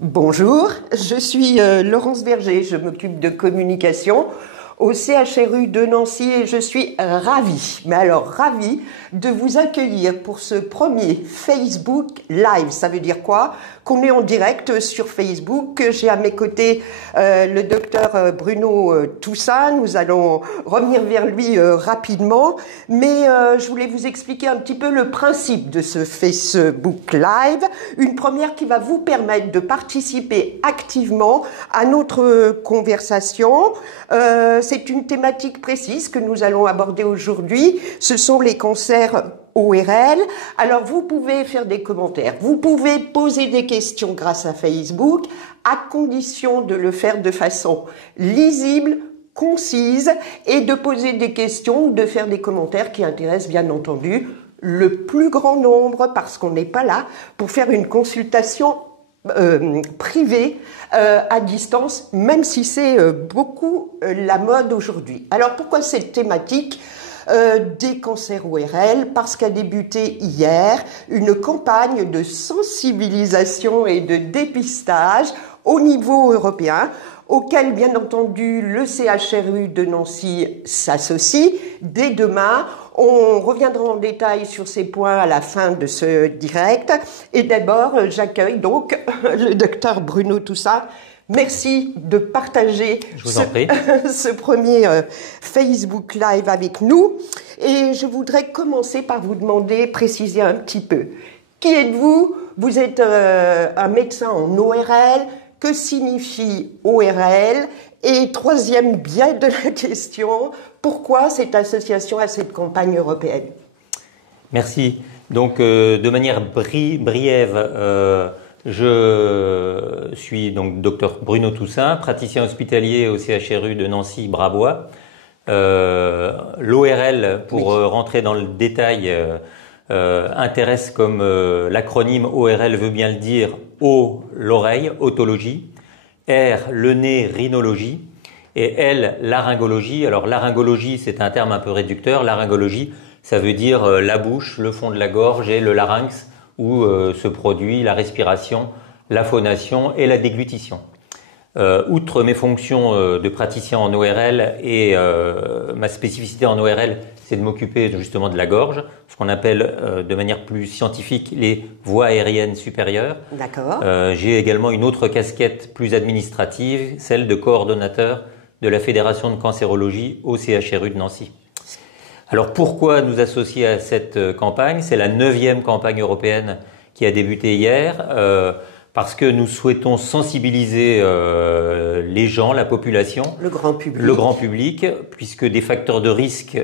Bonjour, je suis Laurence Berger, je m'occupe de communication au CHRU de Nancy et je suis ravie, mais alors ravie de vous accueillir pour ce premier Facebook Live. Ça veut dire quoi? Qu'on est en direct sur Facebook. J'ai à mes côtés le docteur Bruno Toussaint. Nous allons revenir vers lui rapidement, mais je voulais vous expliquer un petit peu le principe de ce Facebook Live. Une première qui va vous permettre de participer activement à notre conversation. C'est une thématique précise que nous allons aborder aujourd'hui. Ce sont les cancers ORL. Alors, vous pouvez faire des commentaires, vous pouvez poser des questions grâce à Facebook, à condition de le faire de façon lisible, concise, et de poser des questions ou de faire des commentaires qui intéressent bien entendu le plus grand nombre, parce qu'on n'est pas là pour faire une consultation privée à distance, même si c'est beaucoup la mode aujourd'hui. Alors pourquoi cette thématique des cancers ORL? Parce qu'a débuté hier une campagne de sensibilisation et de dépistage au niveau européen, auquel bien entendu le CHRU de Nancy s'associe. Dès demain, on reviendra en détail sur ces points à la fin de ce direct. Et d'abord, j'accueille donc le docteur Bruno Toussaint. Merci de partager ce premier Facebook Live avec nous. Et je voudrais commencer par vous demander, préciser un petit peu. Qui êtes-vous? Vous êtes un médecin en ORL. Que signifie ORL? Et troisième biais de la question, pourquoi cette association à cette campagne européenne? Merci. Donc, de manière briève, je suis donc docteur Bruno Toussaint, praticien hospitalier au CHRU de Nancy-Brabois. L'ORL, pour rentrer dans le détail, intéresse comme l'acronyme ORL veut bien le dire, O, l'oreille, otologie, R, le nez, rhinologie, et L, laryngologie. Alors laryngologie, c'est un terme un peu réducteur. Laryngologie, ça veut dire la bouche, le fond de la gorge et le larynx, où se produit la respiration, la phonation et la déglutition. Outre mes fonctions de praticien en ORL et ma spécificité en ORL, c'est de m'occuper justement de la gorge, ce qu'on appelle de manière plus scientifique les voies aériennes supérieures. D'accord. J'ai également une autre casquette plus administrative, celle de coordonnateur de la Fédération de cancérologie au CHRU de Nancy. Alors pourquoi nous associer à cette campagne? C'est la 9e campagne européenne qui a débuté hier. Parce que nous souhaitons sensibiliser les gens, la population, le grand public, puisque des facteurs de risque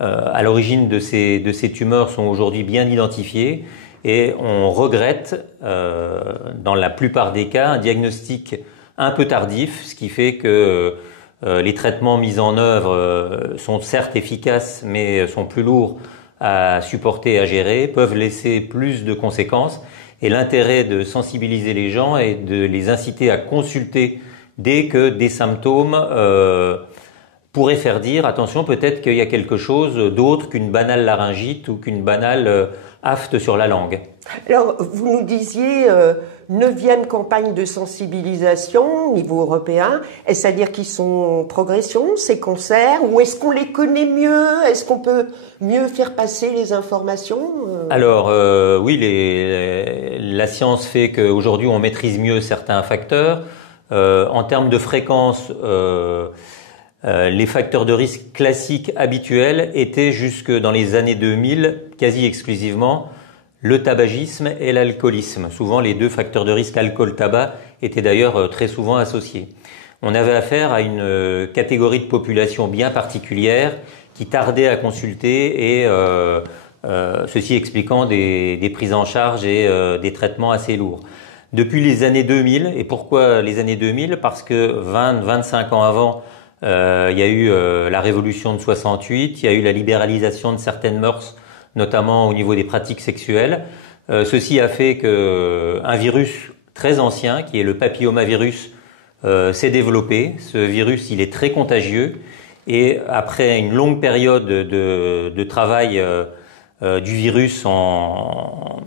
à l'origine de ces tumeurs sont aujourd'hui bien identifiés, et on regrette, dans la plupart des cas, un diagnostic un peu tardif, ce qui fait que les traitements mis en œuvre sont certes efficaces, mais sont plus lourds à supporter et à gérer, peuvent laisser plus de conséquences. Et l'intérêt de sensibiliser les gens est de les inciter à consulter dès que des symptômes pourraient faire dire attention, peut-être qu'il y a quelque chose d'autre qu'une banale laryngite ou qu'une banale afte sur la langue. Alors, vous nous disiez 9e campagne de sensibilisation au niveau européen. Est-ce à dire qu'ils sont en progression, ces cancers, ou est-ce qu'on les connaît mieux? Est-ce qu'on peut mieux faire passer les informations? Alors, oui, la science fait qu'aujourd'hui on maîtrise mieux certains facteurs. En termes de fréquence, les facteurs de risque classiques habituels étaient jusque dans les années 2000 quasi exclusivement le tabagisme et l'alcoolisme. Souvent, les deux facteurs de risque alcool-tabac étaient d'ailleurs très souvent associés. On avait affaire à une catégorie de population bien particulière qui tardait à consulter, et ceci expliquant des prises en charge et des traitements assez lourds. Depuis les années 2000, et pourquoi les années 2000? Parce que 20-25 ans avant, il y a eu la révolution de 68, il y a eu la libéralisation de certaines mœurs, notamment au niveau des pratiques sexuelles. Ceci a fait que un virus très ancien, qui est le papillomavirus, s'est développé. Ce virus, il est très contagieux, et après une longue période de travail du virus en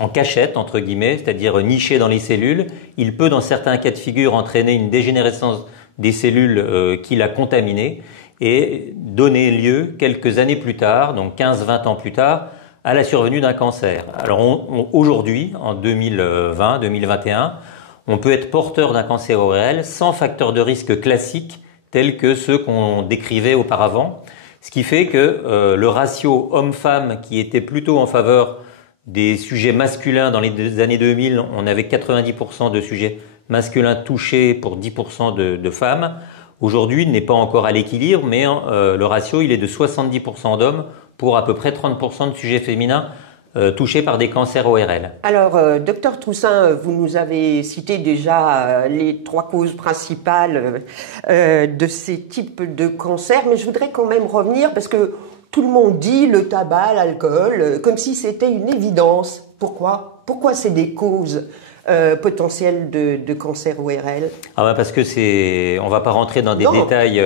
en cachette, entre guillemets, c'est-à-dire niché dans les cellules. Il peut, dans certains cas de figure, entraîner une dégénérescence des cellules qu'il a contaminées et donner lieu, quelques années plus tard, donc 15-20 ans plus tard, à la survenue d'un cancer. Alors aujourd'hui, en 2020-2021, on peut être porteur d'un cancer ORL sans facteur de risque classique tels que ceux qu'on décrivait auparavant, ce qui fait que le ratio homme-femme qui était plutôt en faveur des sujets masculins dans les années 2000, on avait 90% de sujets masculins touchés pour 10% de femmes. Aujourd'hui, il n'est pas encore à l'équilibre, mais le ratio il est de 70% d'hommes pour à peu près 30% de sujets féminins touchés par des cancers ORL. Alors, docteur Toussaint, vous nous avez cité déjà les 3 causes principales de ces types de cancers, mais je voudrais quand même revenir parce que tout le monde dit le tabac, l'alcool, comme si c'était une évidence. Pourquoi c'est des causes potentielles de cancer ORL? Parce que on va pas rentrer dans des détails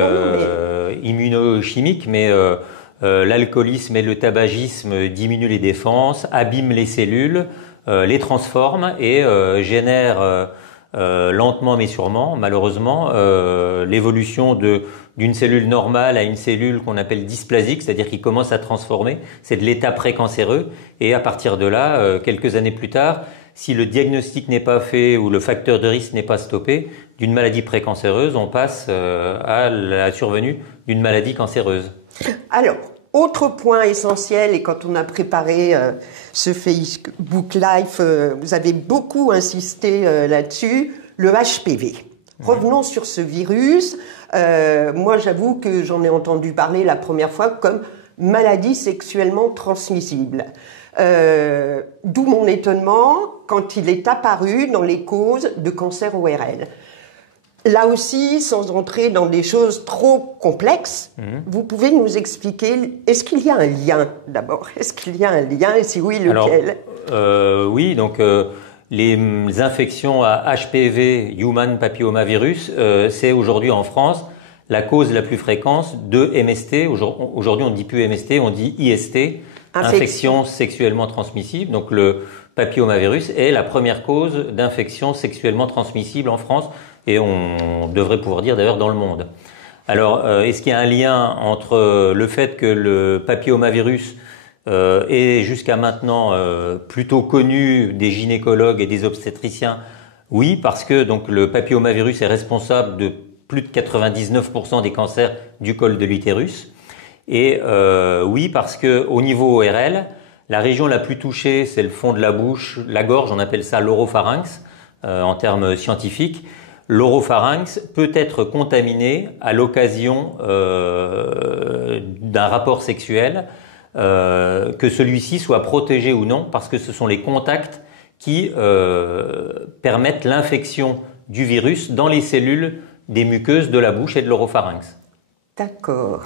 immunochimiques, mais l'alcoolisme et le tabagisme diminuent les défenses, abîment les cellules, les transforment et génèrent lentement mais sûrement, malheureusement, l'évolution d'une cellule normale à une cellule qu'on appelle dysplasique, c'est-à-dire qui commence à transformer. C'est de l'état précancéreux. Et à partir de là, quelques années plus tard, si le diagnostic n'est pas fait ou le facteur de risque n'est pas stoppé, d'une maladie précancéreuse, on passe à la survenue d'une maladie cancéreuse. Alors, autre point essentiel, et quand on a préparé ce Facebook Live, vous avez beaucoup insisté là-dessus, le HPV. Revenons sur ce virus. Moi, j'avoue que j'en ai entendu parler la première fois comme maladie sexuellement transmissible. D'où mon étonnement quand il est apparu dans les causes de cancer ORL. Là aussi, sans entrer dans des choses trop complexes, vous pouvez nous expliquer, est-ce qu'il y a un lien d'abord? Est-ce qu'il y a un lien et si oui, lequel? Alors, oui, donc les infections à HPV, Human Papillomavirus, c'est aujourd'hui en France la cause la plus fréquente de MST. Aujourd'hui, on ne dit plus MST, on dit IST, infection sexuellement transmissible. Donc le papillomavirus est la première cause d'infection sexuellement transmissible en France et on devrait pouvoir dire d'ailleurs dans le monde. Alors, est-ce qu'il y a un lien entre le fait que le papillomavirus est jusqu'à maintenant plutôt connu des gynécologues et des obstétriciens? Oui, parce que donc le papillomavirus est responsable de plus de 99% des cancers du col de l'utérus. Et oui, parce que au niveau ORL, la région la plus touchée, c'est le fond de la bouche, la gorge, on appelle ça l'oropharynx en termes scientifiques. L'oropharynx peut être contaminé à l'occasion d'un rapport sexuel, que celui-ci soit protégé ou non, parce que ce sont les contacts qui permettent l'infection du virus dans les cellules des muqueuses de la bouche et de l'oropharynx. D'accord.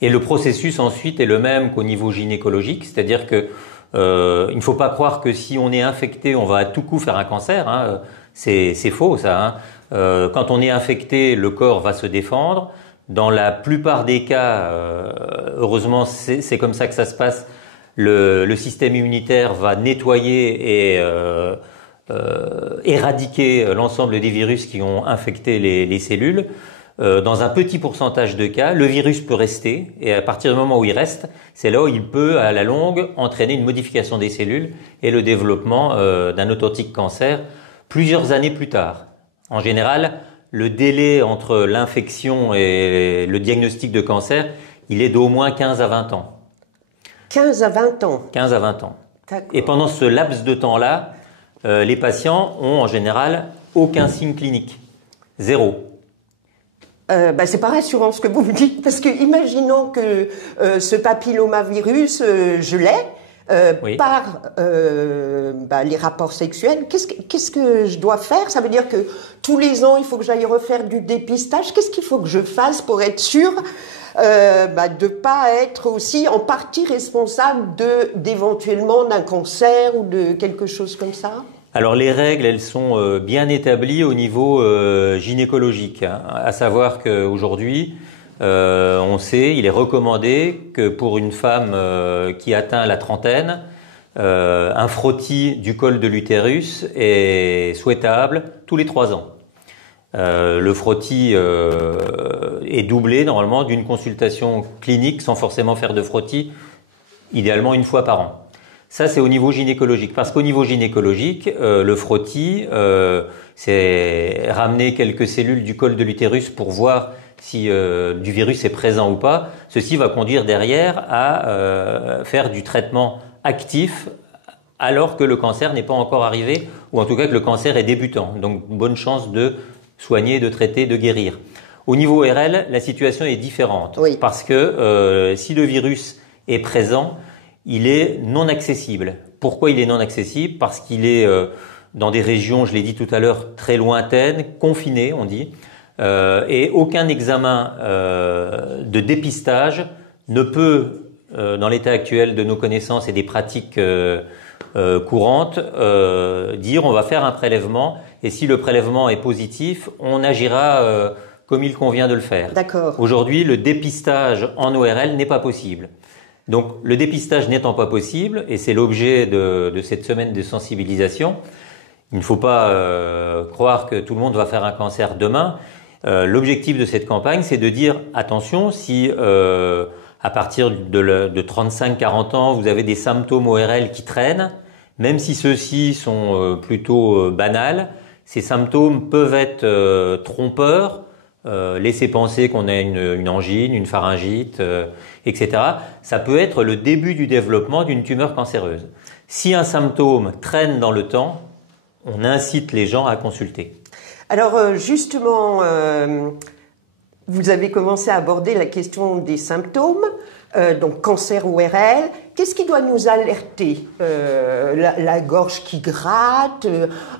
Et le processus ensuite est le même qu'au niveau gynécologique, c'est-à-dire que il ne faut pas croire que si on est infecté, on va à tout coup faire un cancer. Hein. C'est faux ça. Hein. Quand on est infecté, le corps va se défendre. Dans la plupart des cas, heureusement, c'est comme ça que ça se passe. Le système immunitaire va nettoyer et éradiquer l'ensemble des virus qui ont infecté les cellules. Dans un petit pourcentage de cas, le virus peut rester et à partir du moment où il reste, c'est là où il peut, à la longue, entraîner une modification des cellules et le développement d'un authentique cancer plusieurs années plus tard. En général, le délai entre l'infection et le diagnostic de cancer, il est d'au moins 15 à 20 ans. 15 à 20 ans 15 à 20 ans. D'accord. Et pendant ce laps de temps-là, les patients ont en général aucun signe clinique. Zéro. C'est pas rassurant ce que vous me dites, parce que imaginons que ce papillomavirus, je l'ai, oui. par les rapports sexuels. Qu'est-ce que je dois faire? Ça veut dire que tous les ans, il faut que j'aille refaire du dépistage. Qu'est-ce qu'il faut que je fasse pour être sûr de pas être aussi en partie responsable d'éventuellement d'un cancer ou de quelque chose comme ça? Alors les règles, elles sont bien établies au niveau gynécologique, hein. À savoir qu'aujourd'hui, on sait, il est recommandé que pour une femme qui atteint la trentaine, un frottis du col de l'utérus est souhaitable tous les 3 ans. Le frottis est doublé normalement d'une consultation clinique sans forcément faire de frottis, idéalement 1 fois par an. Ça, c'est au niveau gynécologique. Parce qu'au niveau gynécologique, le frottis, c'est ramener quelques cellules du col de l'utérus pour voir si du virus est présent ou pas. Ceci va conduire derrière à faire du traitement actif alors que le cancer n'est pas encore arrivé, ou en tout cas que le cancer est débutant. Donc, bonne chance de soigner, de traiter, de guérir. Au niveau ORL, la situation est différente. Oui. Parce que si le virus est présent, il est non accessible. Pourquoi il est non accessible? Parce qu'il est dans des régions, je l'ai dit tout à l'heure, très lointaines, confinées, on dit, et aucun examen de dépistage ne peut, dans l'état actuel de nos connaissances et des pratiques courantes, dire on va faire un prélèvement, et si le prélèvement est positif, on agira comme il convient de le faire. D'accord. Aujourd'hui, le dépistage en ORL n'est pas possible. Donc, le dépistage n'étant pas possible, et c'est l'objet de cette semaine de sensibilisation, il ne faut pas croire que tout le monde va faire un cancer demain. L'objectif de cette campagne, c'est de dire, attention, si à partir de 35-40 ans, vous avez des symptômes ORL qui traînent, même si ceux-ci sont plutôt banals, ces symptômes peuvent être trompeurs, laisser penser qu'on a une angine, une pharyngite, etc. Ça peut être le début du développement d'une tumeur cancéreuse. Si un symptôme traîne dans le temps, on incite les gens à consulter. Alors justement, vous avez commencé à aborder la question des symptômes, donc cancer ORL. Qu'est-ce qui doit nous alerter? La gorge qui gratte,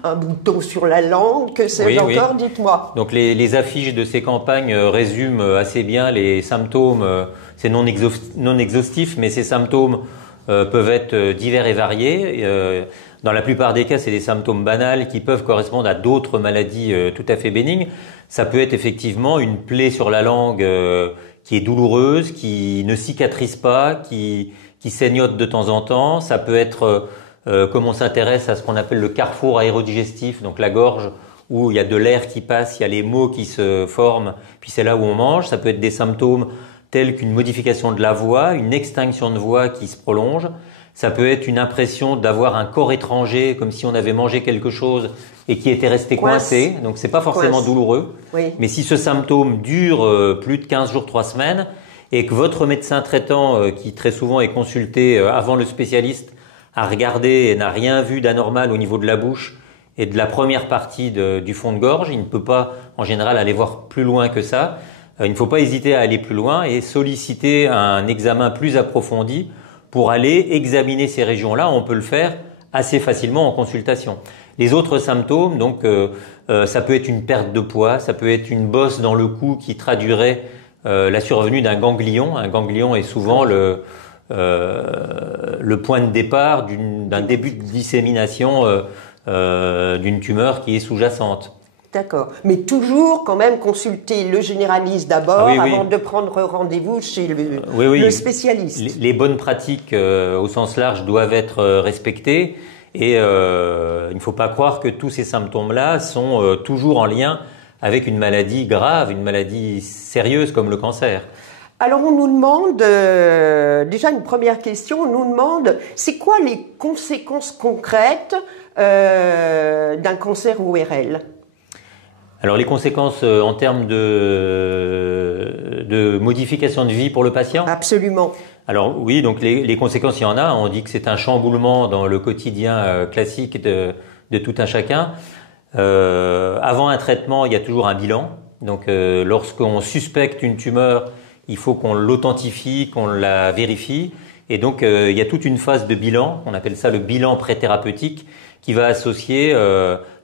un bouton sur la langue, que sais-je encore? Dites-moi. Donc les affiches de ces campagnes résument assez bien les symptômes. C'est non exhaustif, mais ces symptômes peuvent être divers et variés. Dans la plupart des cas, c'est des symptômes banals qui peuvent correspondre à d'autres maladies tout à fait bénignes. Ça peut être effectivement une plaie sur la langue qui est douloureuse, qui ne cicatrise pas, qui saignote de temps en temps. Ça peut être, comme on s'intéresse à ce qu'on appelle le carrefour aérodigestif, donc la gorge où il y a de l'air qui passe, il y a les mots qui se forment, puis c'est là où on mange. Ça peut être des symptômes tels qu'une modification de la voix, une extinction de voix qui se prolonge. Ça peut être une impression d'avoir un corps étranger, comme si on avait mangé quelque chose et qui était resté coincé. Donc c'est pas forcément douloureux. Oui. Mais si ce symptôme dure plus de 15 jours, 3 semaines, et que votre médecin traitant, qui très souvent est consulté avant le spécialiste, a regardé et n'a rien vu d'anormal au niveau de la bouche et de la première partie du fond de gorge, il ne peut pas en général aller voir plus loin que ça. Il ne faut pas hésiter à aller plus loin et solliciter un examen plus approfondi pour aller examiner ces régions-là. On peut le faire assez facilement en consultation. Les autres symptômes, donc, ça peut être une perte de poids, ça peut être une bosse dans le cou qui traduirait la survenue d'un ganglion. Un ganglion est souvent le point de départ d'un début de dissémination d'une tumeur qui est sous-jacente. D'accord. Mais toujours quand même consulter le généraliste d'abord avant de prendre rendez-vous chez le spécialiste. Les bonnes pratiques au sens large doivent être respectées et il ne faut pas croire que tous ces symptômes-là sont toujours en lien avec une maladie grave, une maladie sérieuse comme le cancer. Alors on nous demande, déjà une première question, on nous demande c'est quoi les conséquences concrètes d'un cancer ORL ? Alors les conséquences en termes de modification de vie pour le patient ? Absolument. Alors oui, donc les conséquences, il y en a. On dit que c'est un chamboulement dans le quotidien classique de tout un chacun. Avant un traitement, il y a toujours un bilan. Donc lorsqu'on suspecte une tumeur, il faut qu'on l'authentifie, qu'on la vérifie. Et donc il y a toute une phase de bilan, on appelle ça le bilan pré-thérapeutique, qui va associer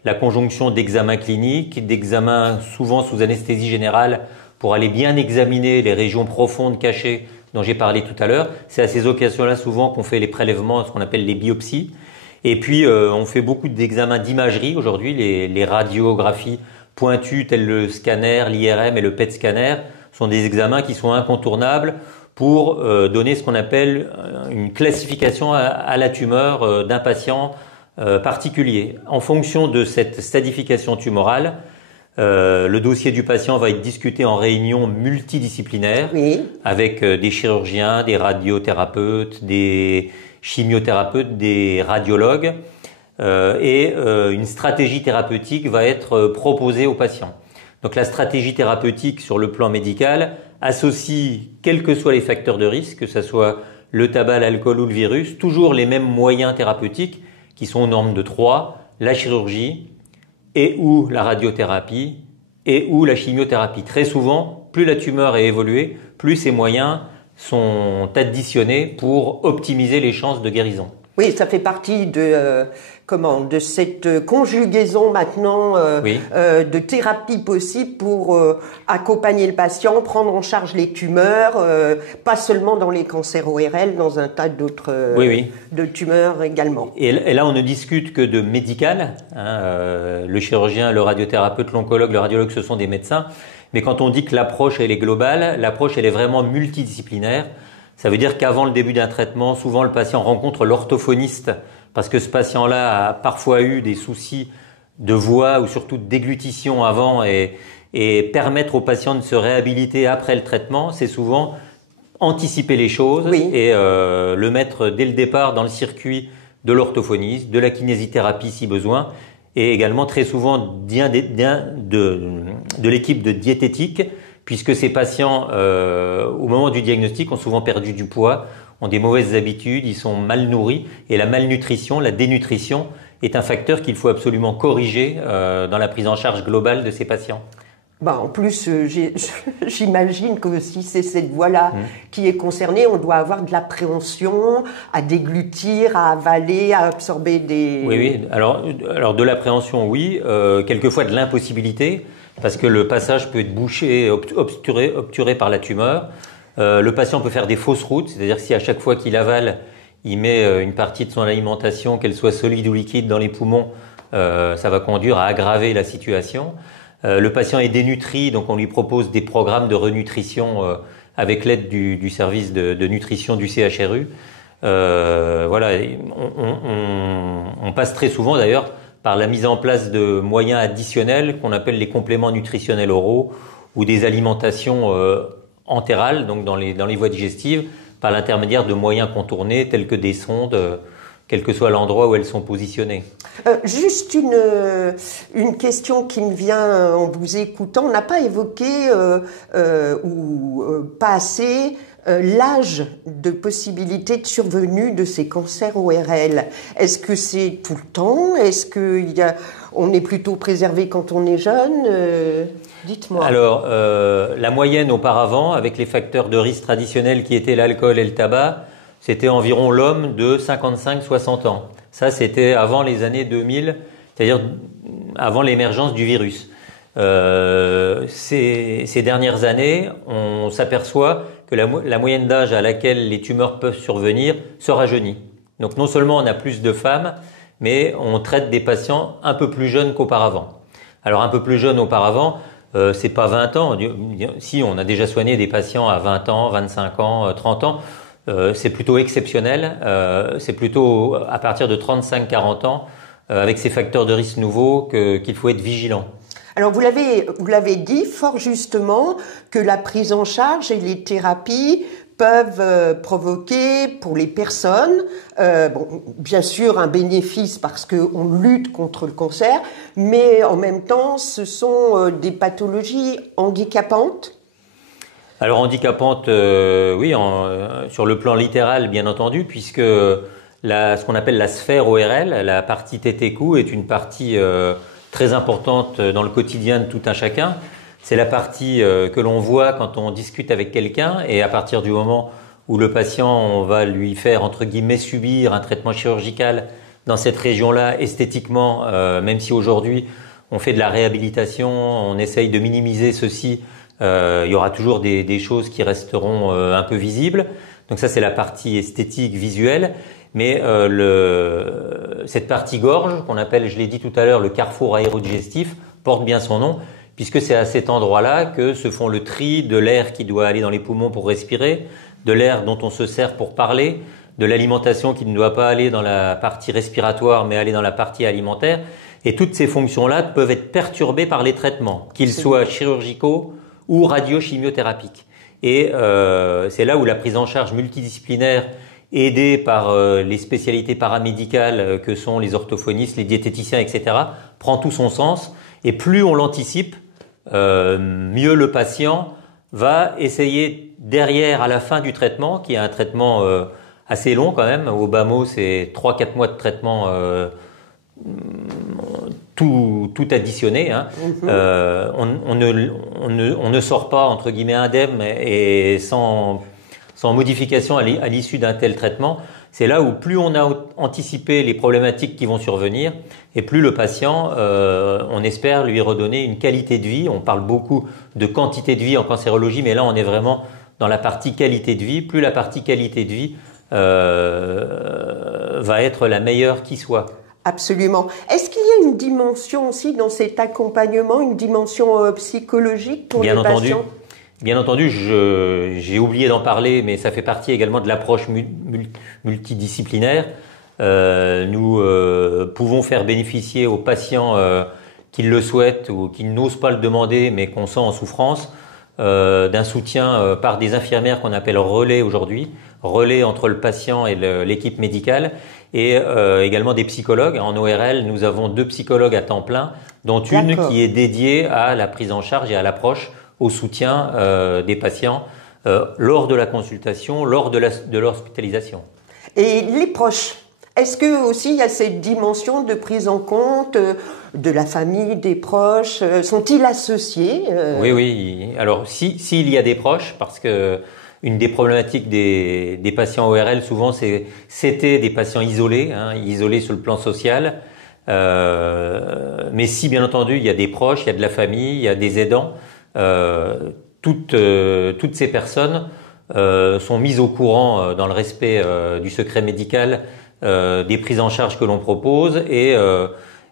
la conjonction d'examens cliniques, d'examens souvent sous anesthésie générale pour aller bien examiner les régions profondes cachées dont j'ai parlé tout à l'heure. C'est à ces occasions-là souvent qu'on fait les prélèvements, ce qu'on appelle les biopsies. Et puis on fait beaucoup d'examens d'imagerie aujourd'hui, les radiographies pointues telles le scanner, l'IRM et le PET scanner sont des examens qui sont incontournables pour donner ce qu'on appelle une classification à la tumeur d'un patient particulier. En fonction de cette stadification tumorale, le dossier du patient va être discuté en réunion multidisciplinaire avec des chirurgiens, des radiothérapeutes, des chimiothérapeutes, des radiologues et une stratégie thérapeutique va être proposée au patient. Donc la stratégie thérapeutique sur le plan médical associe, quels que soient les facteurs de risque, que ce soit le tabac, l'alcool ou le virus, toujours les mêmes moyens thérapeutiques qui sont aux normes de 3, la chirurgie et ou la radiothérapie et ou la chimiothérapie. Très souvent, plus la tumeur est évoluée, plus ces moyens sont additionnés pour optimiser les chances de guérison. Oui, ça fait partie de cette conjugaison maintenant de thérapie possible pour accompagner le patient, prendre en charge les tumeurs, pas seulement dans les cancers ORL, dans un tas d'autres de tumeurs également. Et là, on ne discute que de médical. Le chirurgien, le radiothérapeute, l'oncologue, le radiologue, ce sont des médecins. Mais quand on dit que l'approche elle est globale, l'approche elle est vraiment multidisciplinaire. Ça veut dire qu'avant le début d'un traitement, souvent le patient rencontre l'orthophoniste parce que ce patient-là a parfois eu des soucis de voix ou surtout de déglutition avant et permettre au patient de se réhabiliter après le traitement, c'est souvent anticiper les choses et le mettre dès le départ dans le circuit de l'orthophoniste, de la kinésithérapie si besoin et également très souvent de l'équipe de diététique puisque ces patients, au moment du diagnostic, ont souvent perdu du poids, ont des mauvaises habitudes, ils sont mal nourris, et la malnutrition, la dénutrition est un facteur qu'il faut absolument corriger dans la prise en charge globale de ces patients. En plus, j'imagine que si c'est cette voie-là qui est concernée, on doit avoir de l'appréhension à déglutir, à avaler, à absorber des... Oui. Alors de l'appréhension, oui. Quelquefois de l'impossibilité, parce que le passage peut être bouché, obturé par la tumeur. Le patient peut faire des fausses routes, c'est-à-dire que si à chaque fois qu'il avale, il met une partie de son alimentation, qu'elle soit solide ou liquide, dans les poumons, ça va conduire à aggraver la situation. Le patient est dénutri, donc on lui propose des programmes de renutrition avec l'aide du service de nutrition du CHRU. On passe très souvent d'ailleurs par la mise en place de moyens additionnels qu'on appelle les compléments nutritionnels oraux ou des alimentations entérales, donc dans les voies digestives, par l'intermédiaire de moyens contournés tels que des sondes, quel que soit l'endroit où elles sont positionnées. Juste une question qui me vient en vous écoutant. On n'a pas évoqué pas assez l'âge de possibilité de survenue de ces cancers ORL. Est-ce que c'est tout le temps? Est-ce qu'on est plutôt préservé quand on est jeune? Dites-moi. Alors, la moyenne auparavant, avec les facteurs de risque traditionnels qui étaient l'alcool et le tabac, c'était environ l'homme de 55-60 ans. Ça, c'était avant les années 2000, c'est-à-dire avant l'émergence du virus. Ces dernières années, on s'aperçoit que la moyenne d'âge à laquelle les tumeurs peuvent survenir se rajeunit. Donc non seulement on a plus de femmes, mais on traite des patients un peu plus jeunes qu'auparavant. Alors un peu plus jeunes auparavant, c'est pas 20 ans. Si on a déjà soigné des patients à 20 ans, 25 ans, 30 ans, c'est plutôt exceptionnel. C'est plutôt à partir de 35-40 ans, avec ces facteurs de risque nouveaux, qu'il faut être vigilant. Alors vous l'avez dit fort justement que la prise en charge et les thérapies peuvent provoquer pour les personnes, bien sûr un bénéfice parce qu'on lutte contre le cancer, mais en même temps ce sont des pathologies handicapantes. Alors handicapantes, oui, sur le plan littéral bien entendu, puisque ce qu'on appelle la sphère ORL, la partie tête et cou, est une partie très importante dans le quotidien de tout un chacun. C'est la partie que l'on voit quand on discute avec quelqu'un, et à partir du moment où le patient, on va lui faire entre guillemets subir un traitement chirurgical dans cette région-là esthétiquement, même si aujourd'hui on fait de la réhabilitation, on essaye de minimiser ceci, il y aura toujours des choses qui resteront un peu visibles. Donc ça c'est la partie esthétique visuelle. Mais cette partie gorge, qu'on appelle, je l'ai dit tout à l'heure, le carrefour aérodigestif, porte bien son nom, puisque c'est à cet endroit-là que se font le tri de l'air qui doit aller dans les poumons pour respirer, de l'air dont on se sert pour parler, de l'alimentation qui ne doit pas aller dans la partie respiratoire mais aller dans la partie alimentaire. Et toutes ces fonctions-là peuvent être perturbées par les traitements, qu'ils soient chirurgicaux ou radiochimiothérapiques. Et c'est là où la prise en charge multidisciplinaire aidée par les spécialités paramédicales que sont les orthophonistes, les diététiciens, etc., prend tout son sens. Et plus on l'anticipe, mieux le patient va essayer derrière, à la fin du traitement, qui est un traitement assez long quand même, au bas mot c'est 3-4 mois de traitement tout additionné. Hein. On ne sort pas entre guillemets indemne et sans modification à l'issue d'un tel traitement. C'est là où plus on a anticipé les problématiques qui vont survenir et plus le patient, on espère lui redonner une qualité de vie. On parle beaucoup de quantité de vie en cancérologie, mais là on est vraiment dans la partie qualité de vie. Plus la partie qualité de vie va être la meilleure qui soit. Absolument. Est-ce qu'il y a une dimension aussi dans cet accompagnement, une dimension psychologique pour les patients ? Bien entendu, j'ai oublié d'en parler, mais ça fait partie également de l'approche multidisciplinaire. Nous pouvons faire bénéficier aux patients qui le souhaitent ou qui n'osent pas le demander, mais qu'on sent en souffrance, d'un soutien par des infirmières qu'on appelle relais aujourd'hui, relais entre le patient et l'équipe médicale, et également des psychologues. En ORL, nous avons 2 psychologues à temps plein, dont une qui est dédiée à la prise en charge et à l'approche, au soutien des patients lors de la consultation, lors de l'hospitalisation. Et les proches, est-ce que aussi il y a cette dimension de prise en compte de la famille, des proches, sont-ils associés Oui. Alors s'il y a des proches, parce que une des problématiques des patients ORL souvent c'était des patients isolés, isolés sur le plan social. Mais si bien entendu il y a des proches, il y a de la famille, il y a des aidants. Toutes ces personnes sont mises au courant dans le respect du secret médical des prises en charge que l'on propose et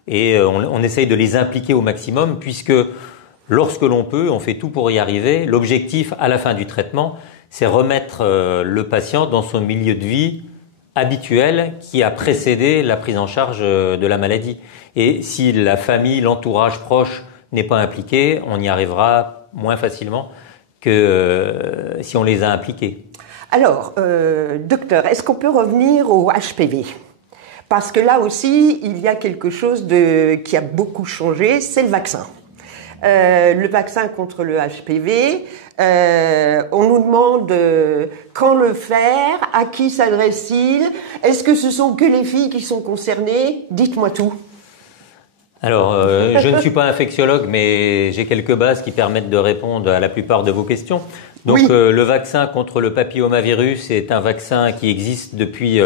on essaye de les impliquer au maximum puisque lorsque l'on peut, on fait tout pour y arriver. L'objectif à la fin du traitement, c'est remettre le patient dans son milieu de vie habituel qui a précédé la prise en charge de la maladie. Et si la famille, l'entourage proche n'est pas impliqué, on y arrivera moins facilement que si on les a impliqués. Alors, docteur, est-ce qu'on peut revenir au HPV ? Parce que là aussi, il y a quelque chose qui a beaucoup changé, c'est le vaccin. Le vaccin contre le HPV, on nous demande quand le faire, à qui s'adresse-t-il ? Est-ce que ce sont que les filles qui sont concernées ? Dites-moi tout. Alors, je ne suis pas infectiologue, mais j'ai quelques bases qui permettent de répondre à la plupart de vos questions. Donc, oui. Le vaccin contre le papillomavirus est un vaccin qui existe depuis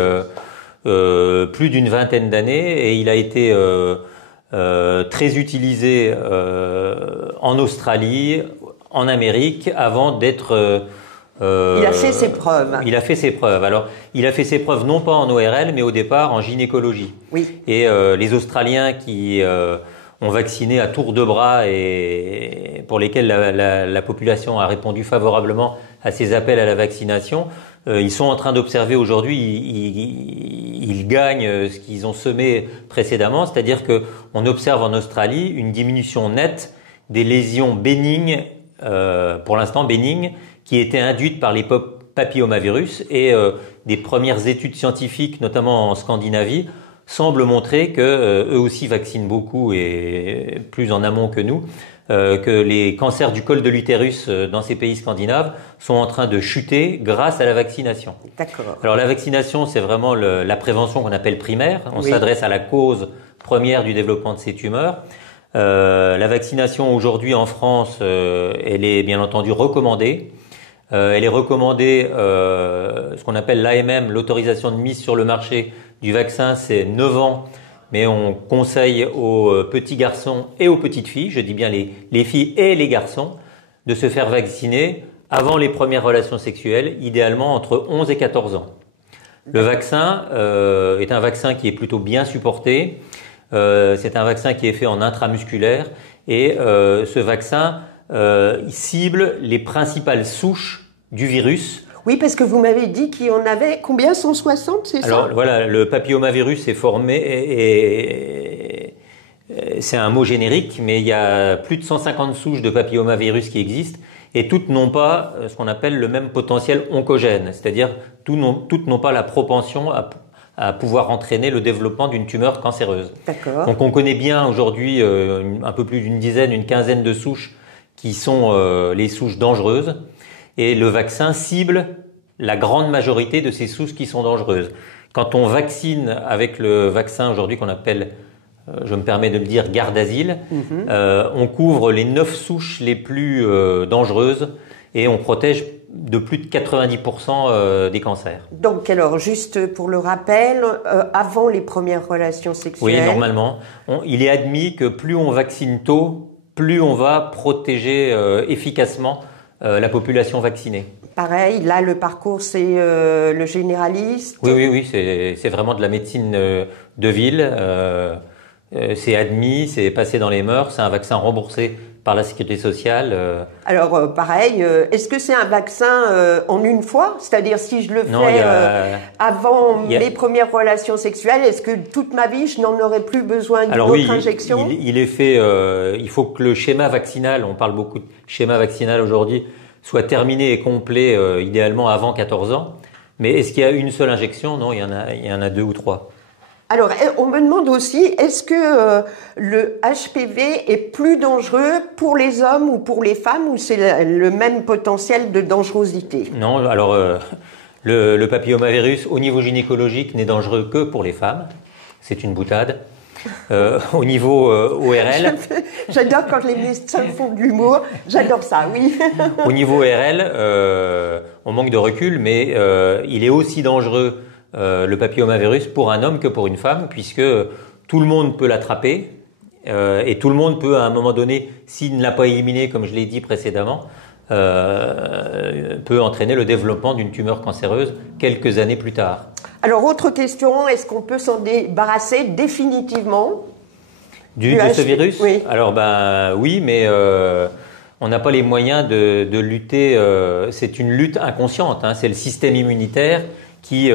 plus d'une vingtaine d'années et il a été très utilisé en Australie, en Amérique, avant d'être... il a fait ses preuves. Il a fait ses preuves. Alors, il a fait ses preuves non pas en ORL, mais au départ en gynécologie. Oui. Et les Australiens qui ont vacciné à tour de bras et pour lesquels la population a répondu favorablement à ces appels à la vaccination, ils sont en train d'observer aujourd'hui, ils gagnent ce qu'ils ont semé précédemment, c'est-à-dire que on observe en Australie une diminution nette des lésions bénignes, pour l'instant bénignes, qui étaient induites par les papillomavirus et des premières études scientifiques, notamment en Scandinavie, semblent montrer que eux aussi vaccinent beaucoup et plus en amont que nous, que les cancers du col de l'utérus dans ces pays scandinaves sont en train de chuter grâce à la vaccination. D'accord. Alors la vaccination, c'est vraiment la prévention qu'on appelle primaire. On oui. s'adresse à la cause première du développement de ces tumeurs. La vaccination aujourd'hui en France, elle est bien entendu recommandée. Elle est recommandée, ce qu'on appelle l'AMM, l'autorisation de mise sur le marché du vaccin, c'est 9 ans, mais on conseille aux petits garçons et aux petites filles, je dis bien les filles et les garçons, de se faire vacciner avant les premières relations sexuelles, idéalement entre 11 et 14 ans. Le vaccin est un vaccin qui est plutôt bien supporté, c'est un vaccin qui est fait en intramusculaire et ce vaccin il cible les principales souches du virus Oui, parce que vous m'avez dit qu'il y en avait combien, 160, c'est ça? Alors voilà, le papillomavirus est formé et c'est un mot générique, mais il y a plus de 150 souches de papillomavirus qui existent et toutes n'ont pas ce qu'on appelle le même potentiel oncogène, c'est-à-dire toutes n'ont pas la propension à pouvoir entraîner le développement d'une tumeur cancéreuse. D'accord. Donc on connaît bien aujourd'hui un peu plus d'une dizaine, une quinzaine de souches qui sont les souches dangereuses et le vaccin cible la grande majorité de ces souches qui sont dangereuses. Quand on vaccine avec le vaccin aujourd'hui qu'on appelle, je me permets de le dire, Gardasil, on couvre les 9 souches les plus dangereuses et on protège de plus de 90% des cancers. Donc alors, juste pour le rappel, avant les premières relations sexuelles... Oui, normalement. Il est admis que plus on vaccine tôt, plus on va protéger efficacement la population vaccinée. Pareil, là le parcours c'est le généraliste. Oui, c'est vraiment de la médecine de ville. C'est admis, c'est passé dans les mœurs, c'est un vaccin remboursé par la sécurité sociale. Alors pareil, est-ce que c'est un vaccin en une fois? C'est-à-dire si je le fais avant mes premières relations sexuelles, est-ce que toute ma vie je n'en aurais plus besoin d'une autre injection? Il est fait, il faut que le schéma vaccinal, on parle beaucoup de schéma vaccinal aujourd'hui, soit terminé et complet idéalement avant 14 ans. Mais est-ce qu'il y a une seule injection? Non, il y en a 2 ou 3. Alors, on me demande aussi, est-ce que le HPV est plus dangereux pour les hommes ou pour les femmes, ou c'est le même potentiel de dangerosité? Non, alors le papillomavirus au niveau gynécologique n'est dangereux que pour les femmes. C'est une boutade. Au niveau ORL... J'adore quand les médecins font de l'humour, j'adore ça, oui. Au niveau ORL, on manque de recul, mais il est aussi dangereux le papillomavirus pour un homme que pour une femme, puisque tout le monde peut l'attraper et tout le monde peut à un moment donné, s'il ne l'a pas éliminé, comme je l'ai dit précédemment, peut entraîner le développement d'une tumeur cancéreuse quelques années plus tard. Alors, autre question, est-ce qu'on peut s'en débarrasser définitivement de ce virus? Oui. Alors, oui, mais on n'a pas les moyens de lutter. C'est une lutte inconsciente, hein, c'est le système immunitaire qui,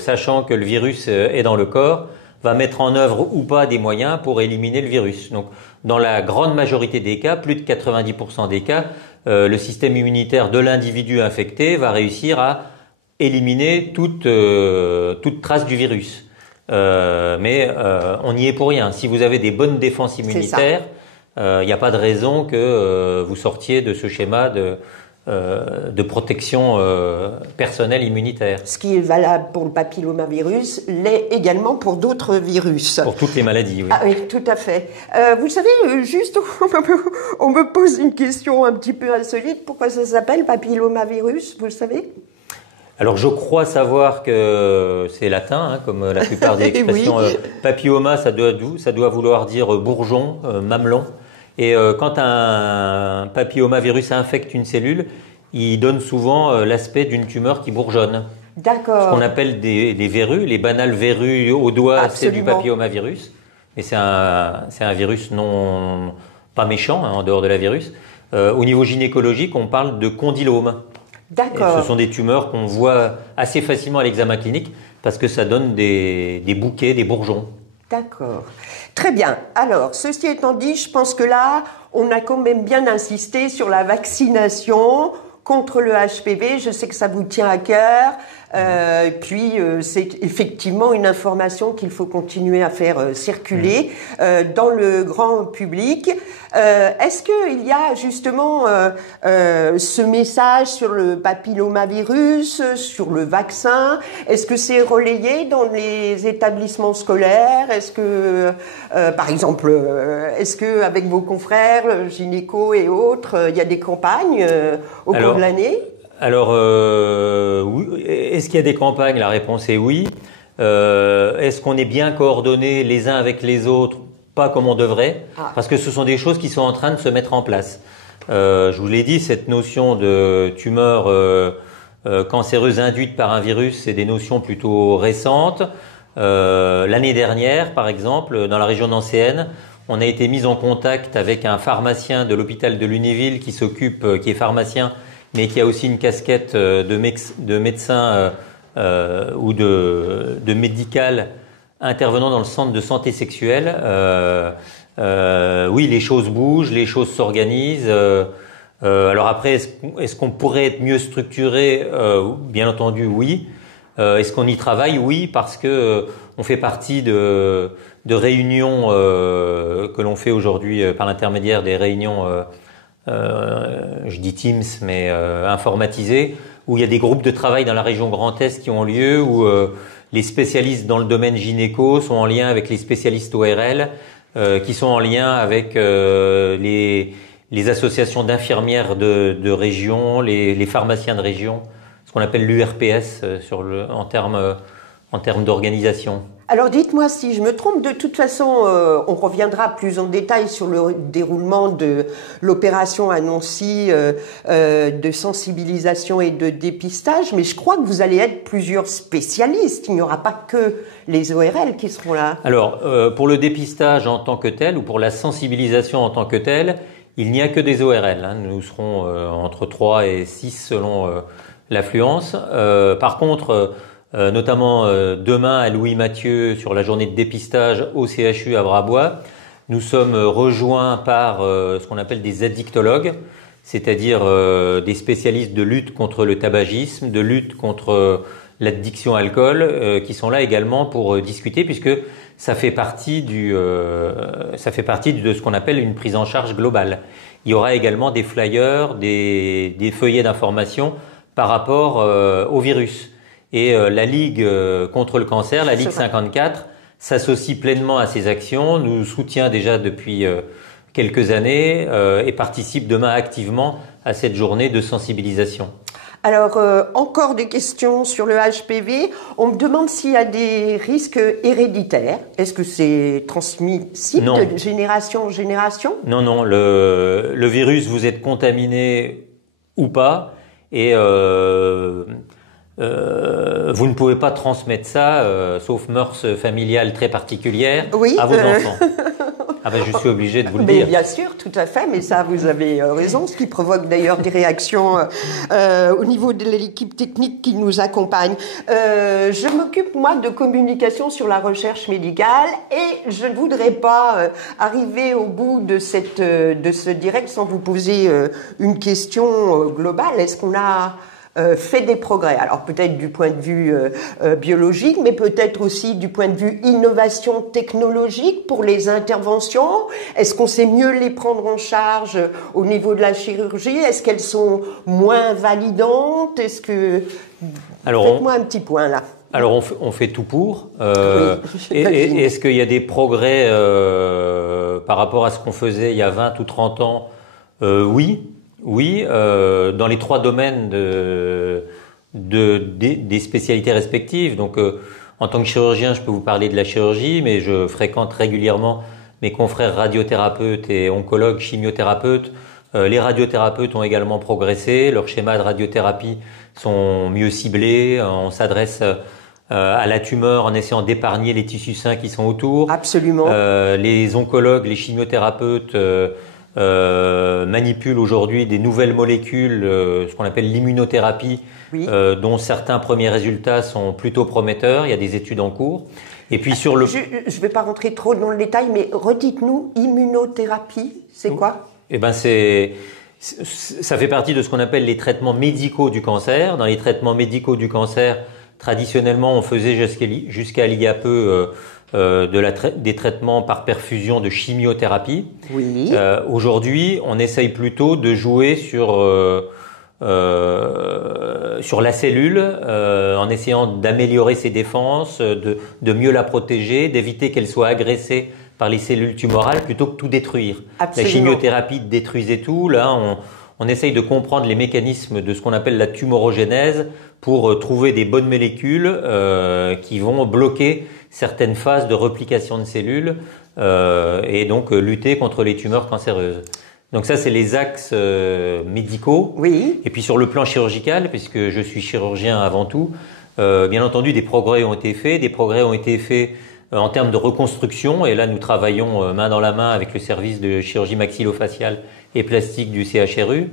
sachant que le virus est dans le corps, va mettre en œuvre ou pas des moyens pour éliminer le virus. Donc, dans la grande majorité des cas, plus de 90% des cas, le système immunitaire de l'individu infecté va réussir à éliminer toute trace du virus. Mais on n'y est pour rien. Si vous avez des bonnes défenses immunitaires, il n'y a pas de raison que vous sortiez de ce schéma de protection personnelle immunitaire. Ce qui est valable pour le papillomavirus l'est également pour d'autres virus. Pour toutes les maladies, oui. Ah oui, tout à fait. Vous savez, juste, on me pose une question un petit peu insolite. Pourquoi ça s'appelle papillomavirus, vous le savez? Alors je crois savoir que c'est latin, hein, comme la plupart des expressions. Oui. Papilloma, ça doit vouloir dire bourgeon, mamelon. Et quand un papillomavirus infecte une cellule, il donne souvent l'aspect d'une tumeur qui bourgeonne. D'accord. Ce qu'on appelle des verrues, les banales verrues au doigt, c'est du Absolument. papillomavirus. Mais c'est un virus pas méchant, hein, en dehors de la virus. Au niveau gynécologique, on parle de condylome. D'accord. Ce sont des tumeurs qu'on voit assez facilement à l'examen clinique parce que ça donne des bouquets, des bourgeons. D'accord. Très bien. Alors, ceci étant dit, je pense que là, on a quand même bien insisté sur la vaccination contre le HPV. Je sais que ça vous tient à cœur. Puis, c'est effectivement une information qu'il faut continuer à faire circuler dans le grand public. Est-ce qu'il y a justement ce message sur le papillomavirus, sur le vaccin? Est-ce que c'est relayé dans les établissements scolaires? Est-ce que, par exemple, est-ce que avec vos confrères, gynéco et autres, il y a des campagnes au cours de l'année? Alors, oui. Est-ce qu'il y a des campagnes? La réponse est oui. Est-ce qu'on est bien coordonnés les uns avec les autres? Pas comme on devrait, parce que ce sont des choses qui sont en train de se mettre en place. Je vous l'ai dit, cette notion de tumeur cancéreuse induite par un virus, c'est des notions plutôt récentes. L'année dernière, par exemple, dans la région nancéenne, on a été mis en contact avec un pharmacien de l'hôpital de Lunéville qui est pharmacien, mais qui a aussi une casquette de médecin ou de médical intervenant dans le centre de santé sexuelle. Oui, les choses bougent, les choses s'organisent. Alors après, est-ce qu'on pourrait être mieux structuré? Bien entendu, oui. Est-ce qu'on y travaille? Oui, parce que on fait partie de réunions que l'on fait aujourd'hui par l'intermédiaire des réunions, je dis Teams, mais informatisées, où il y a des groupes de travail dans la région Grand Est qui ont lieu, où les spécialistes dans le domaine gynéco sont en lien avec les spécialistes ORL, qui sont en lien avec les associations d'infirmières de région, les pharmaciens de région, ce qu'on appelle l'URPS en termes d'organisation. Alors dites-moi si je me trompe, de toute façon on reviendra plus en détail sur le déroulement de l'opération à Nancy de sensibilisation et de dépistage, mais je crois que vous allez être plusieurs spécialistes, il n'y aura pas que les ORL qui seront là. Alors pour le dépistage en tant que tel ou pour la sensibilisation en tant que telle, il n'y a que des ORL, hein. Nous serons entre 3 et 6 selon l'affluence. Par contre, notamment demain à Louis Mathieu sur la journée de dépistage au CHU à Brabois, nous sommes rejoints par ce qu'on appelle des addictologues, c'est-à-dire des spécialistes de lutte contre le tabagisme, de lutte contre l'addiction à l'alcool, qui sont là également pour discuter, puisque ça fait partie de ce qu'on appelle une prise en charge globale. Il y aura également des flyers, des feuillets d'information par rapport au virus. Et la Ligue contre le cancer, la Ligue 54, s'associe pleinement à ces actions, nous soutient déjà depuis quelques années et participe demain activement à cette journée de sensibilisation. Alors, encore des questions sur le HPV. On me demande s'il y a des risques héréditaires. Est-ce que c'est transmissible de génération en génération? Non, non. Le virus, vous êtes contaminé ou pas, et vous ne pouvez pas transmettre ça, sauf mœurs familiales très particulières, à vos enfants. Ah ben, je suis obligé de vous le dire. Bien sûr, tout à fait, mais ça, vous avez raison, ce qui provoque d'ailleurs des réactions au niveau de l'équipe technique qui nous accompagne. Je m'occupe, moi, de communication sur la recherche médicale et je ne voudrais pas arriver au bout de ce direct sans vous poser une question globale. Est-ce qu'on a fait des progrès, alors peut-être du point de vue biologique, mais peut-être aussi du point de vue innovation technologique pour les interventions? Est-ce qu'on sait mieux les prendre en charge au niveau de la chirurgie? Est-ce qu'elles sont moins validantes? Faites-moi un petit point là. Alors on fait tout pour. Est-ce qu'il y a des progrès par rapport à ce qu'on faisait il y a 20 ou 30 ans? Oui, dans les 3 domaines des spécialités respectives. Donc, en tant que chirurgien, je peux vous parler de la chirurgie, mais je fréquente régulièrement mes confrères radiothérapeutes et oncologues, chimiothérapeutes. Les radiothérapeutes ont également progressé. Leurs schémas de radiothérapie sont mieux ciblés. On s'adresse à la tumeur en essayant d'épargner les tissus sains qui sont autour. Absolument. Les oncologues, les chimiothérapeutes manipulent aujourd'hui des nouvelles molécules, ce qu'on appelle l'immunothérapie, dont certains premiers résultats sont plutôt prometteurs. Il y a des études en cours. Et puis sur le... Je vais pas rentrer trop dans le détail, mais redites-nous, immunothérapie, c'est quoi? Eh ben ça fait partie de ce qu'on appelle les traitements médicaux du cancer. Dans les traitements médicaux du cancer, traditionnellement, on faisait jusqu'à il y a peu des traitements par perfusion de chimiothérapie. Oui. Aujourd'hui, on essaye plutôt de jouer sur la cellule, en essayant d'améliorer ses défenses, de mieux la protéger, d'éviter qu'elle soit agressée par les cellules tumorales plutôt que tout détruire. Absolument. La chimiothérapie détruisait tout. Là, on essaye de comprendre les mécanismes de ce qu'on appelle la tumorogénèse pour trouver des bonnes molécules qui vont bloquer certaines phases de replication de cellules et donc lutter contre les tumeurs cancéreuses. Donc ça, c'est les axes médicaux. Oui. Et puis sur le plan chirurgical, puisque je suis chirurgien avant tout, bien entendu, des progrès ont été faits. Des progrès ont été faits en termes de reconstruction. Et là, nous travaillons main dans la main avec le service de chirurgie maxillofaciale et plastique du CHRU.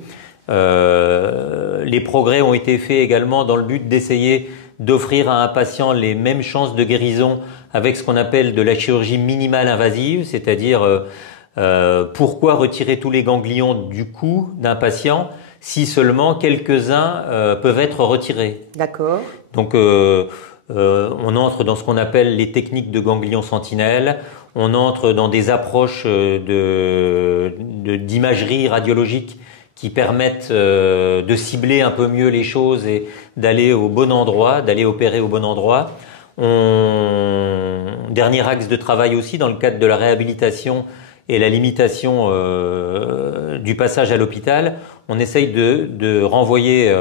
Les progrès ont été faits également dans le but d'essayer d'offrir à un patient les mêmes chances de guérison avec ce qu'on appelle de la chirurgie minimale invasive, c'est-à-dire pourquoi retirer tous les ganglions du cou d'un patient si seulement quelques-uns peuvent être retirés. D'accord. Donc on entre dans ce qu'on appelle les techniques de ganglion sentinelle, on entre dans des approches d'imagerie radiologique qui permettent de cibler un peu mieux les choses et d'aller au bon endroit, d'aller opérer au bon endroit. Dernier axe de travail aussi dans le cadre de la réhabilitation et la limitation du passage à l'hôpital, on essaye de renvoyer,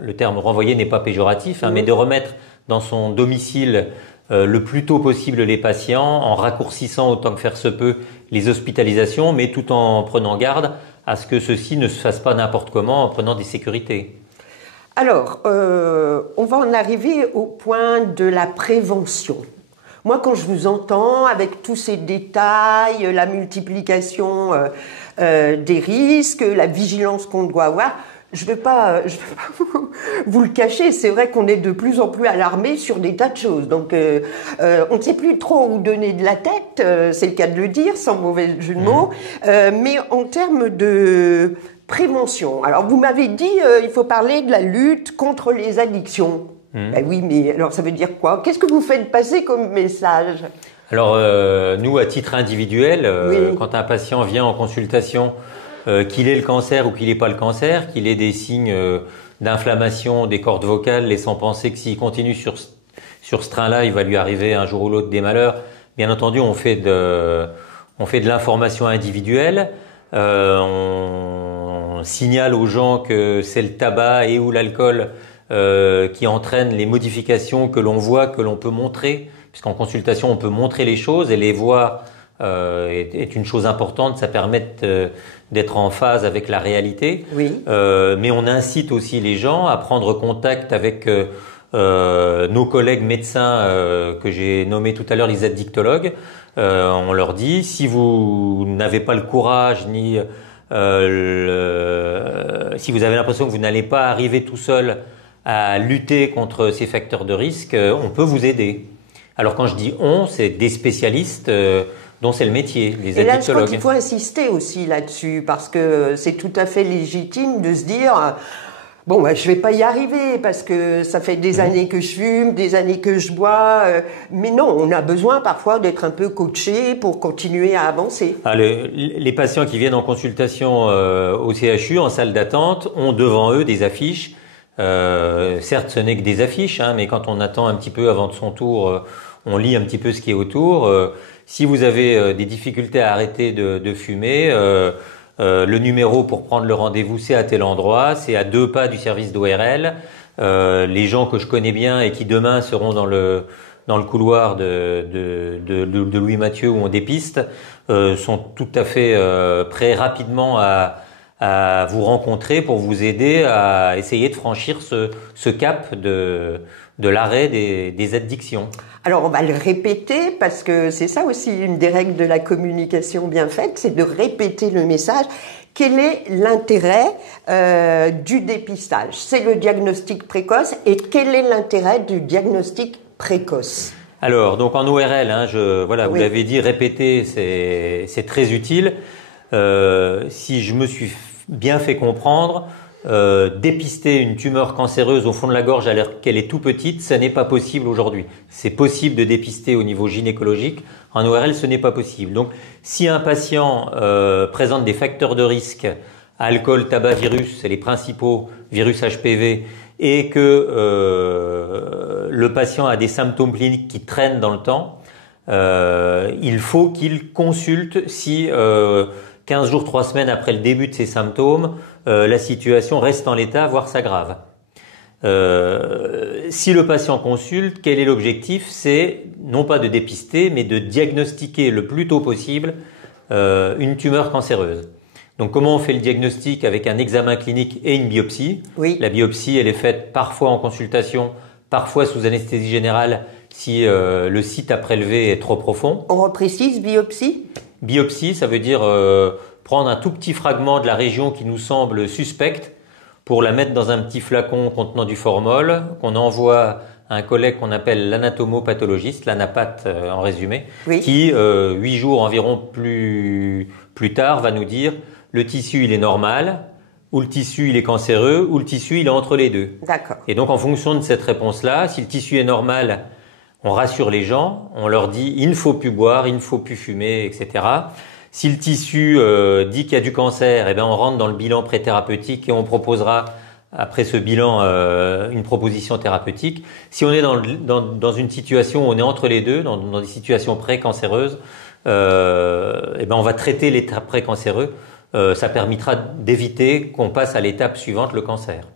le terme renvoyer n'est pas péjoratif, mais de remettre dans son domicile le plus tôt possible les patients en raccourcissant autant que faire se peut les hospitalisations, mais tout en prenant garde à ce que ceci ne se fasse pas n'importe comment en prenant des sécurités. Alors, on va en arriver au point de la prévention. Moi, quand je vous entends avec tous ces détails, la multiplication des risques, la vigilance qu'on doit avoir, je vais pas vous le cacher, c'est vrai qu'on est de plus en plus alarmé sur des tas de choses. Donc, on ne sait plus trop où donner de la tête, c'est le cas de le dire, sans mauvais jeu de mots. Mais en termes de prévention, alors vous m'avez dit, il faut parler de la lutte contre les addictions. Ben oui, mais alors ça veut dire quoi? Qu'est-ce que vous faites passer comme message? Alors, nous, à titre individuel, quand un patient vient en consultation, qu'il ait le cancer ou qu'il n'ait pas le cancer, qu'il ait des signes d'inflammation des cordes vocales, laissant penser que s'il continue sur ce train-là, il va lui arriver un jour ou l'autre des malheurs. Bien entendu, on fait de l'information individuelle. On signale aux gens que c'est le tabac et ou l'alcool qui entraînent les modifications que l'on voit, que l'on peut montrer, puisqu'en consultation, on peut montrer les choses et les voir est une chose importante. Ça permet d'être en phase avec la réalité. Oui. Mais on incite aussi les gens à prendre contact avec nos collègues médecins que j'ai nommés tout à l'heure, les addictologues. On leur dit, si vous n'avez pas le courage ni si vous avez l'impression que vous n'allez pas arriver tout seul à lutter contre ces facteurs de risque, on peut vous aider. Alors quand je dis on, c'est des spécialistes dont c'est le métier, les addictologues. Et là, je crois qu'il faut insister aussi là-dessus, parce que c'est tout à fait légitime de se dire bon, bah, je vais pas y arriver parce que ça fait des années que je fume, des années que je bois. Mais non, on a besoin parfois d'être un peu coaché pour continuer à avancer. Ah, les patients qui viennent en consultation au CHU, en salle d'attente, ont devant eux des affiches. Certes, ce n'est que des affiches, mais quand on attend un petit peu avant de son tour, on lit un petit peu ce qui est autour. Si vous avez des difficultés à arrêter de fumer, le numéro pour prendre le rendez-vous, c'est à tel endroit, c'est à 2 pas du service d'ORL. Les gens que je connais bien et qui demain seront dans le couloir de Louis Mathieu où on dépiste, sont tout à fait prêts rapidement à vous rencontrer pour vous aider à essayer de franchir ce cap de l'arrêt des addictions. Alors on va le répéter parce que c'est ça aussi une des règles de la communication bien faite, c'est de répéter le message. Quel est l'intérêt du dépistage? C'est le diagnostic précoce, et quel est l'intérêt du diagnostic précoce? Alors donc en ORL, vous l'avez dit, répéter c'est très utile. Si je me suis bien fait comprendre, dépister une tumeur cancéreuse au fond de la gorge alors qu'elle est tout petite, ça n'est pas possible aujourd'hui. C'est possible de dépister au niveau gynécologique. En ORL, ce n'est pas possible. Donc, si un patient présente des facteurs de risque, alcool, tabac, virus, c'est les principaux virus HPV, et que le patient a des symptômes cliniques qui traînent dans le temps, il faut qu'il consulte si 15 jours, 3 semaines après le début de ces symptômes, la situation reste en l'état, voire s'aggrave. Si le patient consulte, quel est l'objectif? C'est non pas de dépister, mais de diagnostiquer le plus tôt possible une tumeur cancéreuse. Donc comment on fait le diagnostic? Avec un examen clinique et une biopsie. Oui. La biopsie, elle est faite parfois en consultation, parfois sous anesthésie générale si le site à prélever est trop profond. On reprécise biopsie? Biopsie, ça veut dire prendre un tout petit fragment de la région qui nous semble suspecte, pour la mettre dans un petit flacon contenant du formol qu'on envoie à un collègue qu'on appelle l'anatomopathologiste, l'anapath en résumé, oui. qui 8 jours environ plus tard va nous dire le tissu il est normal, ou le tissu il est cancéreux, ou le tissu il est entre les deux. D'accord. Et donc en fonction de cette réponse-là, si le tissu est normal, on rassure les gens, on leur dit il ne faut plus boire, il ne faut plus fumer, etc. Si le tissu dit qu'il y a du cancer, eh ben on rentre dans le bilan préthérapeutique et on proposera après ce bilan une proposition thérapeutique. Si on est dans une situation où on est entre les deux, dans des situations précancéreuses, eh ben on va traiter l'état précancéreux. Ça permettra d'éviter qu'on passe à l'étape suivante, le cancer.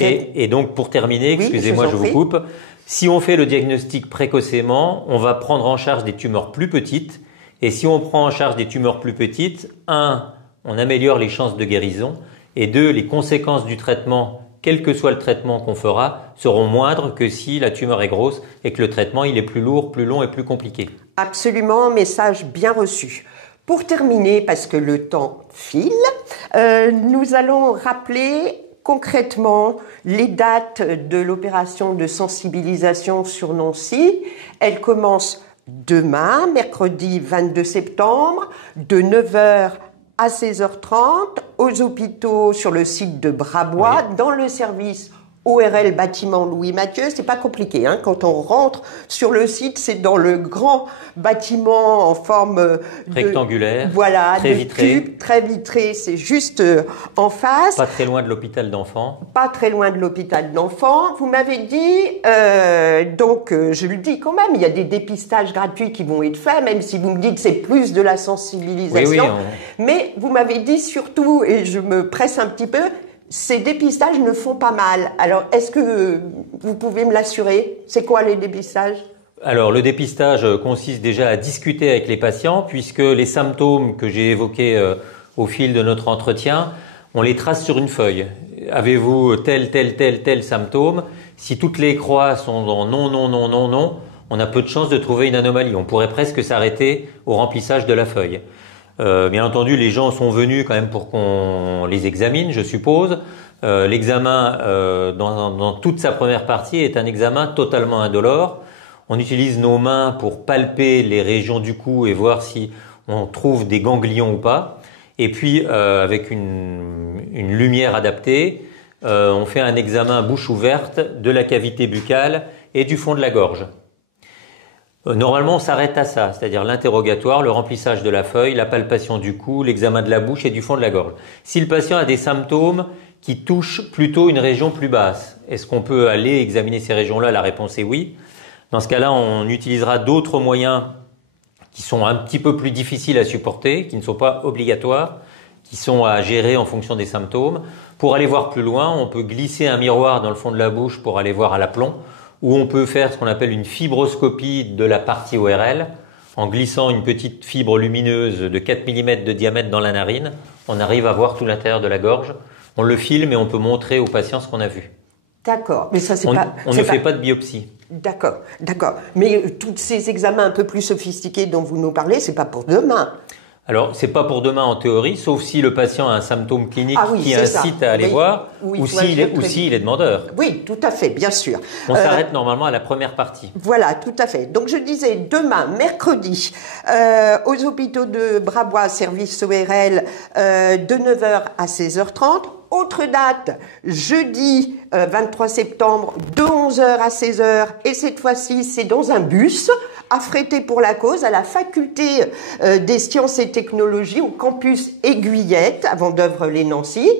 Et donc pour terminer, excusez-moi, je vous coupe. Si on fait le diagnostic précocement, on va prendre en charge des tumeurs plus petites. Et si on prend en charge des tumeurs plus petites, 1, on améliore les chances de guérison. Et 2, les conséquences du traitement, quel que soit le traitement qu'on fera, seront moindres que si la tumeur est grosse et que le traitement il est plus lourd, plus long et plus compliqué. Absolument, message bien reçu. Pour terminer, parce que le temps file, nous allons rappeler concrètement les dates de l'opération de sensibilisation sur Nancy. Elle commence demain, mercredi 22 septembre, de 9h à 16h30, aux hôpitaux sur le site de Brabois, oui. Dans le service ORL bâtiment Louis Mathieu. C'est pas compliqué, hein. Quand on rentre sur le site, c'est dans le grand bâtiment en forme rectangulaire, voilà, très vitré. Cube, très vitré. C'est juste en face. Pas très loin de l'hôpital d'enfants. Pas très loin de l'hôpital d'enfants. Vous m'avez dit, donc je le dis quand même, il y a des dépistages gratuits qui vont être faits, même si vous me dites c'est plus de la sensibilisation. Oui, Mais vous m'avez dit surtout, et je me presse un petit peu, ces dépistages ne font pas mal. Alors, est-ce que vous pouvez me l'assurer? C'est quoi les dépistages? Alors, le dépistage consiste déjà à discuter avec les patients, puisque les symptômes que j'ai évoqués au fil de notre entretien, on les trace sur une feuille. Avez-vous tel symptôme? Si toutes les croix sont dans non, on a peu de chances de trouver une anomalie. On pourrait presque s'arrêter au remplissage de la feuille. Bien entendu, les gens sont venus quand même pour qu'on les examine, je suppose. L'examen, dans toute sa première partie, est un examen totalement indolore. On utilise nos mains pour palper les régions du cou et voir si on trouve des ganglions ou pas. Et puis, avec une lumière adaptée, on fait un examen bouche ouverte de la cavité buccale et du fond de la gorge. Normalement, on s'arrête à ça, c'est-à-dire l'interrogatoire, le remplissage de la feuille, la palpation du cou, l'examen de la bouche et du fond de la gorge. Si le patient a des symptômes qui touchent plutôt une région plus basse, est-ce qu'on peut aller examiner ces régions-là? La réponse est oui. Dans ce cas-là, on utilisera d'autres moyens qui sont un petit peu plus difficiles à supporter, qui ne sont pas obligatoires, qui sont à gérer en fonction des symptômes. Pour aller voir plus loin, on peut glisser un miroir dans le fond de la bouche pour aller voir à l'aplomb, où on peut faire ce qu'on appelle une fibroscopie de la partie ORL, en glissant une petite fibre lumineuse de 4 mm de diamètre dans la narine. On arrive à voir tout l'intérieur de la gorge. On le filme et on peut montrer aux patients ce qu'on a vu. D'accord, mais ça c'est pas... On ne fait pas de biopsie. D'accord. Mais tous ces examens un peu plus sophistiqués dont vous nous parlez, c'est pas pour demain. Alors, c'est pas pour demain en théorie, sauf si le patient a un symptôme clinique qui incite à aller voir, ou s'il est demandeur. Oui, tout à fait, bien sûr. On s'arrête normalement à la première partie. Voilà, tout à fait. Donc, je disais, demain, mercredi, aux hôpitaux de Brabois, service ORL, de 9h à 16h30. Autre date, jeudi 23 septembre, de 11h à 16h, et cette fois-ci, c'est dans un bus, affrété pour la cause, à la faculté des sciences et technologies, au campus Aiguillette, à Vendeuvre-les-Nancy.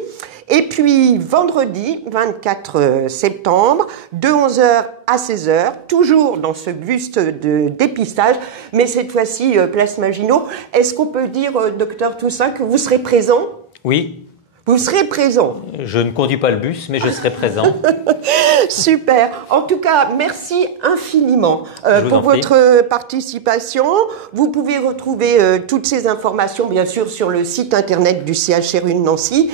Et puis, vendredi 24 septembre, de 11h à 16h, toujours dans ce bus de dépistage, mais cette fois-ci, place Maginot. Est-ce qu'on peut dire, docteur Toussaint, que vous serez présent? Oui. Vous serez présent. Je ne conduis pas le bus, mais je serai présent. Super. En tout cas, merci infiniment pour votre participation. Vous pouvez retrouver toutes ces informations, bien sûr, sur le site internet du CHRU de Nancy,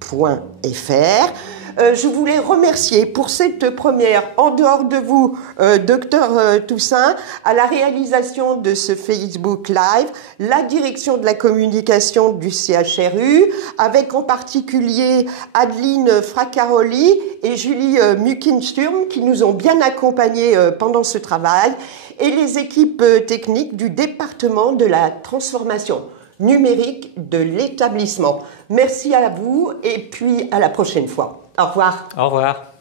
chru-nancy.fr. Je voulais remercier pour cette première, en dehors de vous, docteur Toussaint, à la réalisation de ce Facebook Live, la direction de la communication du CHRU, avec en particulier Adeline Fracaroli et Julie Muckensturm qui nous ont bien accompagnés pendant ce travail, et les équipes techniques du département de la transformation numérique de l'établissement. Merci à vous et puis à la prochaine fois. Au revoir. Au revoir.